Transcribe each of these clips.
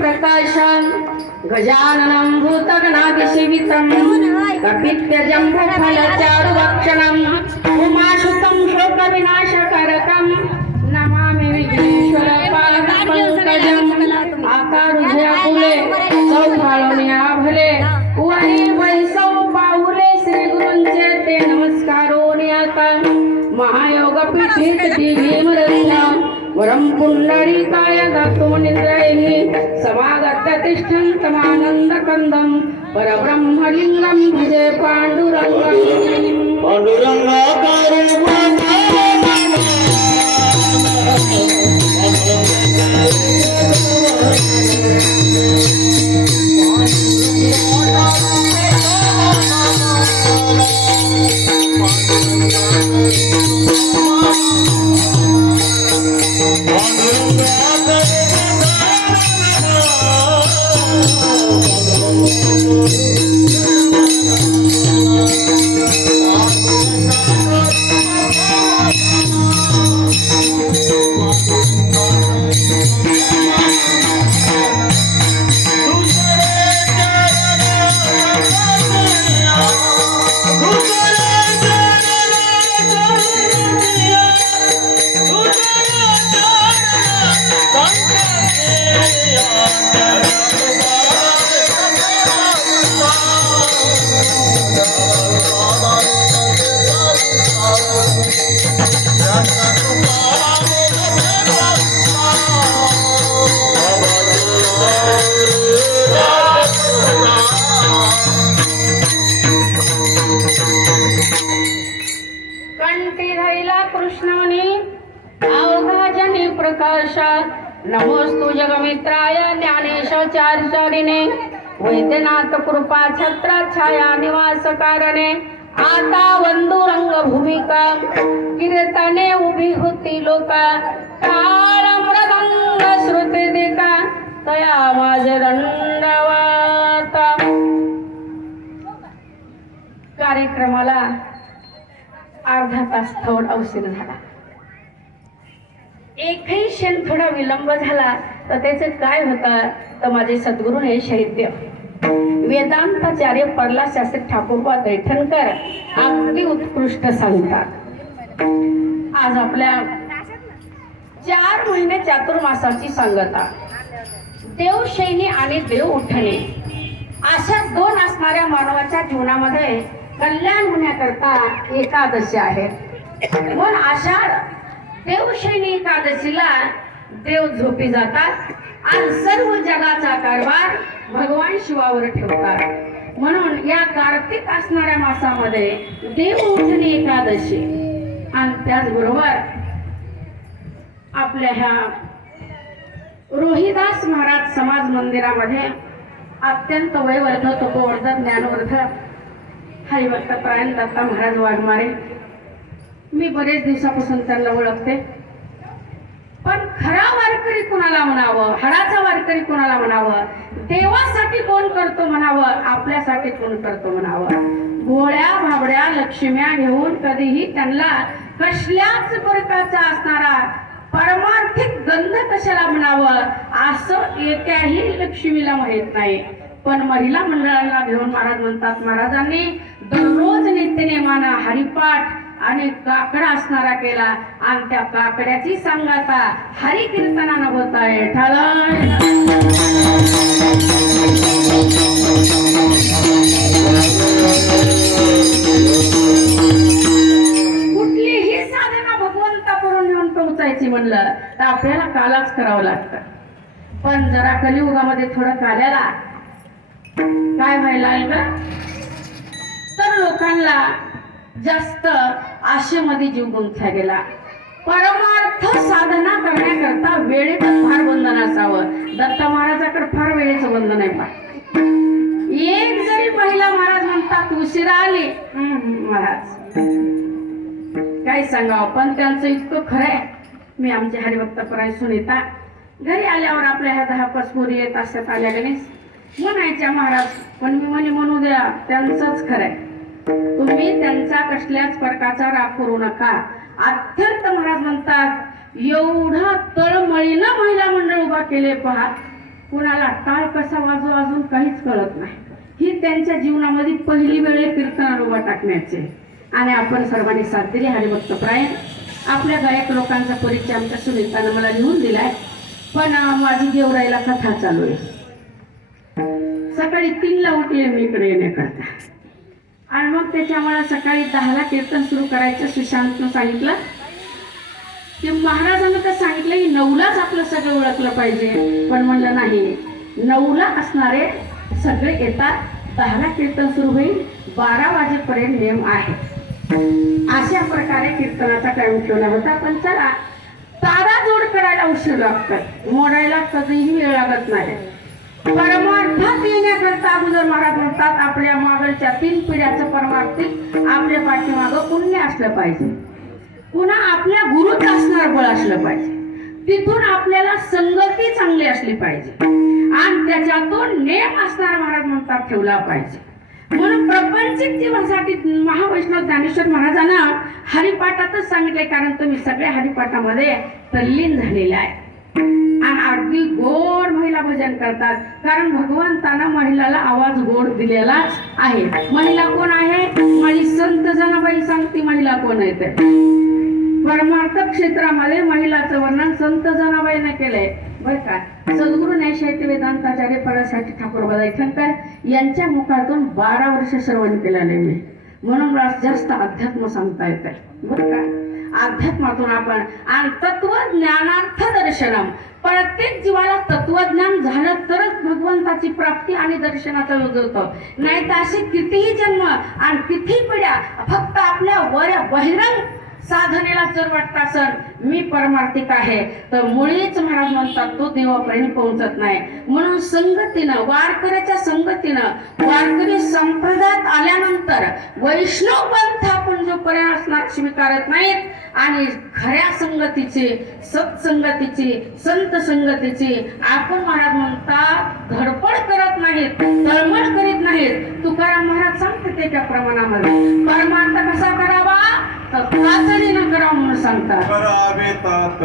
प्रकाशं गजाननं भूतगणादिसेवितं कपित्यजम्बुफलचारुभक्षणम् उमासुतं शोकविनाशकारकं नमामि विघ्नेश्वरपादपङ्कजम् आकारुज्या फुले सौभाळवण्या भले वही वैसौ पाऊले श्री गुरूंचे ते नमस्कारो नियता महायोग पीठित भीमरथ्या वरं पुंडरीकाय दातो निद्रैः समागत्य तिष्ठन्तमानन्दकन्दं परब्रह्मलिङ्गं भजे पाण्डुरङ्गम् पांडुरंगाकारी मित्राय ज्ञानेश ज्ञानेशाचार्यारिणे वैद्यनाथ कृपा छत्र छाया निवास कारणे आता वंदुरंग भूमिका कीर्तने उभी होती लोका काळ मृदंग श्रुती दिका तया माझ दंडवाता. कार्यक्रमाला अर्धा तास थोड उशीर झाला. एकही क्षण थोडा विलंब झाला तर त्याचं काय होतं? तर माझे सद्गुरू हे शैत्य वेदांताचार्य परला शास्त्री ठाकूरबा दैठणकर अगदी उत्कृष्ट सांगतात. आज आपल्या चार महिने चातुर्मासाची सांगता. देवशैनी आणि देव उठणे. अशा दोन असणाऱ्या मानवाच्या जीवनामध्ये कल्याण होण्याकरता एकादशी आहे. पण अशा देवशैनी एकादशीला देव झोपी जातात. आणि सर्व जगाचा कारभार भगवान शिवावर ठेवतात. म्हणून या कार्तिक असणाऱ्या मासामध्ये देव एकादशी. आणि त्याचबरोबर आपल्या ह्या रोहिदास महाराज समाज मंदिरामध्ये अत्यंत वयवर्ध तपोवर्ध ज्ञानवर्ध हरिभक्त प्रायण दत्ता महाराज वाघमारे. मी बरेच दिवसापासून त्यांना ओळखते. पण खरा वारकरी कुणाला म्हणावं? हराचा वारकरी कोणाला म्हणावं? देवासाठी कोण करतो म्हणावं? आपल्यासाठी कोण करतो म्हणावं? गोळ्या भाबड्या लक्ष्म्या घेऊन कधीही त्यांना कसल्याच प्रकारचा असणारा परमार्थिक गंध कशाला म्हणावं? असं येत्याही लक्ष्मीला माहीत नाही. पण महिला मंडळांना घेऊन महाराज म्हणतात महाराजांनी दररोज नित्यनेमानं हरिपाठ आणि काकडा असणारा केला. आणि त्या काकड्याची सांगाता हरी कीर्तनानं होत आहे कुठलीही साधना भगवंताकडून नेऊन पोहोचायची म्हणलं तर आपल्याला कालाच करावं लागतं. पण जरा कलियुगामध्ये थोडं काल्याला. काय व्हायला लागलं? तर लोकांना जास्त आशेमध्ये जीव गुंतला गेला. परमार्थ साधना करण्याकरता वेळेचं फार बंधन असावं. दत्ता महाराजाकडे फार वेळेचं बंधन आहे पण एक जरी महिला महाराज म्हणतात उशिरा आली. महाराज. काय सांगावं? पण त्यांचं इतकं खरं आहे. मी आमचे हरिभक्तपराय सुनीता. घरी आल्यावर आपल्या ह्या दहा पसपुरी येत असतात आल्या गणेश. म्हणायच्या महाराज पण मी म्हणे म्हणू द्या त्यांचंच खरंय तुम्ही त्यांचा कसल्याच प्रकारचा राग करू नका. अत्यंत महाराज म्हणतात एवढा तळमळीनं महिला मंडळ उभा केले पहा. कुणाला टाळ कसा वाजू अजून काहीच कळत नाही. ही त्यांच्या जीवनामध्ये पहिली वेळ आहे उभा टाकण्याचे. आणि आपण सर्वांनी साथ दिली हरिभक्त प्राय. आपल्या गायक लोकांचा परिचय आमच्या सुनीतानं मला लिहून दिलाय. पण माझी देवराईला कथा चालू आहे. सकाळी तीनला उठले मी इकडे येण्याकरता. आणि मग त्याच्यामुळे सकाळी दहाला कीर्तन सुरू करायचं सुशांतनं सांगितलं. की महाराजांना तर सांगितलं की नऊलाच आपलं सगळं ओळखलं पाहिजे. पण म्हणलं नाही नऊला असणारे सगळे येतात. दहाला कीर्तन सुरू होईल. बारा वाजेपर्यंत नियम आहे. अशा प्रकारे कीर्तनाचा टाइम ठेवला होता. पण चला तारा जोड करायला उशीर लागतोय. मोडायला कधीही वेळ लागत नाही. परमार्थात येण्याकरता अगोदर महाराज म्हणतात आपल्या मागच्या तीन पिढ्याचं परमार्थिक आपल्या पाठीमागं पुण्य असलं पाहिजे. पुन्हा आपल्या गुरुच असणार बळ असलं पाहिजे. तिथून आपल्याला संगती चांगली असली पाहिजे. आणि त्याच्यातून नेम असणार महाराज म्हणतात ठेवला पाहिजे. म्हणून प्रपंचिक जीवनासाठी महावैष्णव ज्ञानेश्वर महाराजांना हरिपाठातच सांगितले कारण तुम्ही सगळ्या हरिपाठामध्ये तल्लीन झालेला आहे. आणि अगदी गोड महिला भजन करतात. कारण भगवंतानं महिलाला आवाज गोड दिलेलाच आहे. महिला कोण आहे? माझी संत जनाबाई सांगती महिला कोण आहे ते? परमार्थ क्षेत्रामध्ये महिलाचं वर्णन संत जनाबाईने केलंय. बर का? सद्गुरु न्यायशाहित्य वेदांताचार्य परासाठी ठाकूर बदायठणकर यांच्या मुखातून बारा वर्ष श्रवण केलेले मी. म्हणून जास्त अध्यात्म सांगता येत आहे बर का? अध्यात्मातून आपण. आणि तत्वज्ञानार्थ दर्शनम. प्रत्येक जीवाला तत्वज्ञान झालं तरच भगवंताची प्राप्ती आणि दर्शनाचा योग होतो. नाही तर असे कितीही जन्म आणि किती पिढ्या फक्त आपल्या वर बहिरंग साधनेला जर वाटता सर मी परमार्थिक आहे तर मुळीच महाराज म्हणतात तो देवापर्यंत पोहोचत नाही. म्हणून संगतीनं वारकऱ्याच्या संगतीनं वारकरी संप्रदायात आल्यानंतर वैष्णव पंथ आपण जो पर्याय असणार स्वीकारत नाहीत आणि खऱ्या संगतीची सत्संगतीची संत संगतीची आपण महाराज म्हणतात धडपड करत नाहीत तळमळ करीत नाहीत. तुकाराम महाराज सांगते त्या प्रमाणामध्ये परमार्थ कसा करावा तर तातडीनं करावा म्हणून सांगतात करावे तात संत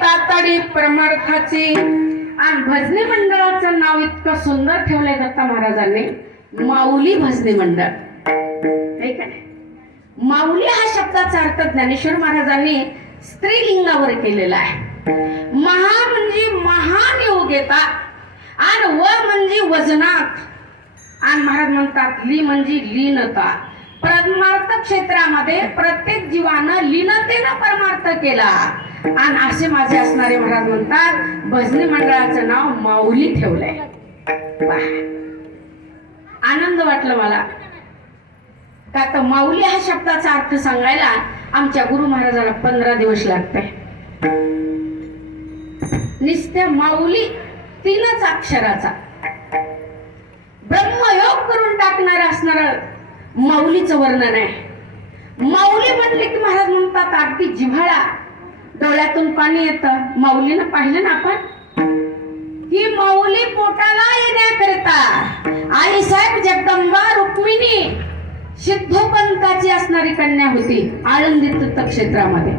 तातडी परमार्थाची. आणि भजनी मंडळाचं नाव इतकं सुंदर ठेवलंय दत्ता महाराजांनी. माऊली भजनी मंडळ. ठीक आहे माऊली हा शब्दाचा अर्थ ज्ञानेश्वर महाराजांनी स्त्रीलिंगावर केलेला आहे. महा म्हणजे महान योग्यता आणि व म्हणजे वजनात. आणि महाराज म्हणतात ली म्हणजे लीनता. परमार्थ क्षेत्रामध्ये प्रत्येक जीवानं लीनतेनं परमार्थ केला. आणि असे माझे असणारे महाराज म्हणतात भजनी मंडळाचं नाव माऊली ठेवलंय. आनंद वाटलं मला. का तर माऊली हा शब्दाचा अर्थ सांगायला आमच्या गुरु महाराजाला पंधरा दिवस लागते निस्त्या माऊली तीनच अक्षराचा. ब्रह्मयोग करून टाकणार असणार माऊलीचं वर्णन आहे. माऊली म्हटले की महाराज म्हणतात अगदी जिव्हाळा डोळ्यातून पाणी येतं. माऊलीनं पाहिलं ना आपण? ही माऊली पोटाला येण्याकरिता आई साहेब जगदंबा रुक्मिणी सिद्धोपंताची असणारी कन्या होती आळंदी तीर्थक्षेत्रामध्ये.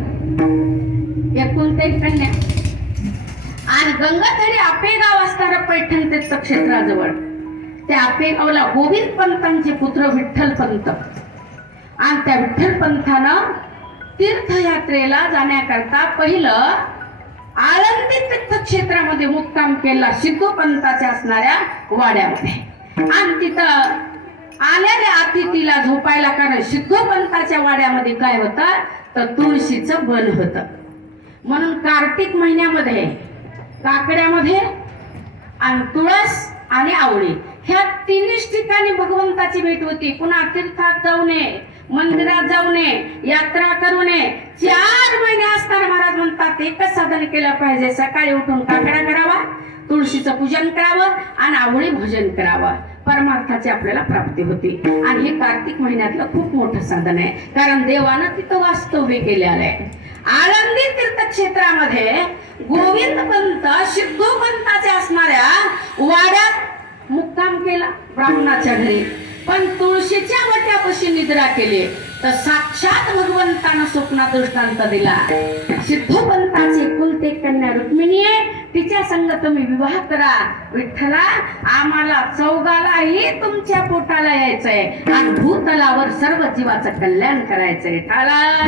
एकुलते एक कन्या. आणि गंगाधरी आपेगाव असणारं पैठण तीर्थक्षेत्राजवळ. त्या आपेगावला गोविंद पंतांचे पुत्र विठ्ठल पंत. आणि त्या विठ्ठल पंथानं तीर्थयात्रेला जाण्याकरता पहिलं आळंदी तीर्थक्षेत्रामध्ये मुक्काम केला सिद्धू असणाऱ्या वाड्यामध्ये. आणि तिथं आलेल्या अतिथीला झोपायला कारण सिद्धू वाड्यामध्ये काय होतं? तर तुळशीचं बन होतं. म्हणून कार्तिक महिन्यामध्ये काकड्यामध्ये आणि तुळस आणि आवळी. ह्या तिन्हीच ठिकाणी भगवंताची भेट होती. पुन्हा तीर्थात जाऊ नये मंदिरात जाऊ नये यात्रा करू नये. चार महिने असताना महाराज म्हणतात एकच साधन केलं पाहिजे. सकाळी उठून काकडा करावा तुळशीचं पूजन करावं आणि आवळी भोजन करावं. परमार्थाची आपल्याला प्राप्ती होती. आणि हे कार्तिक महिन्यातलं खूप मोठं साधन आहे. कारण देवानं तिथं वास्तव्य केलेलं आहे. आळंदी तीर्थक्षेत्रामध्ये गोविंद पंत सिद्धू पंताचे असणाऱ्या वाड्यात मुक्काम केला ब्राह्मणाच्या घरी. पण तुळशीच्या वट्यापाशी निद्रा केली. तर साक्षात भगवंतानं स्वप्ना दृष्टांत दिला. सिद्धवंताचे कुलते कन्या रुक्मिणी तिच्या संग तुम्ही विवाह करा. विठ्ठला आम्हाला चौघालाही तुमच्या पोटाला यायचंय. आणि भूतलावर सर्व जीवाचं कल्याण करायचंय. टाळा!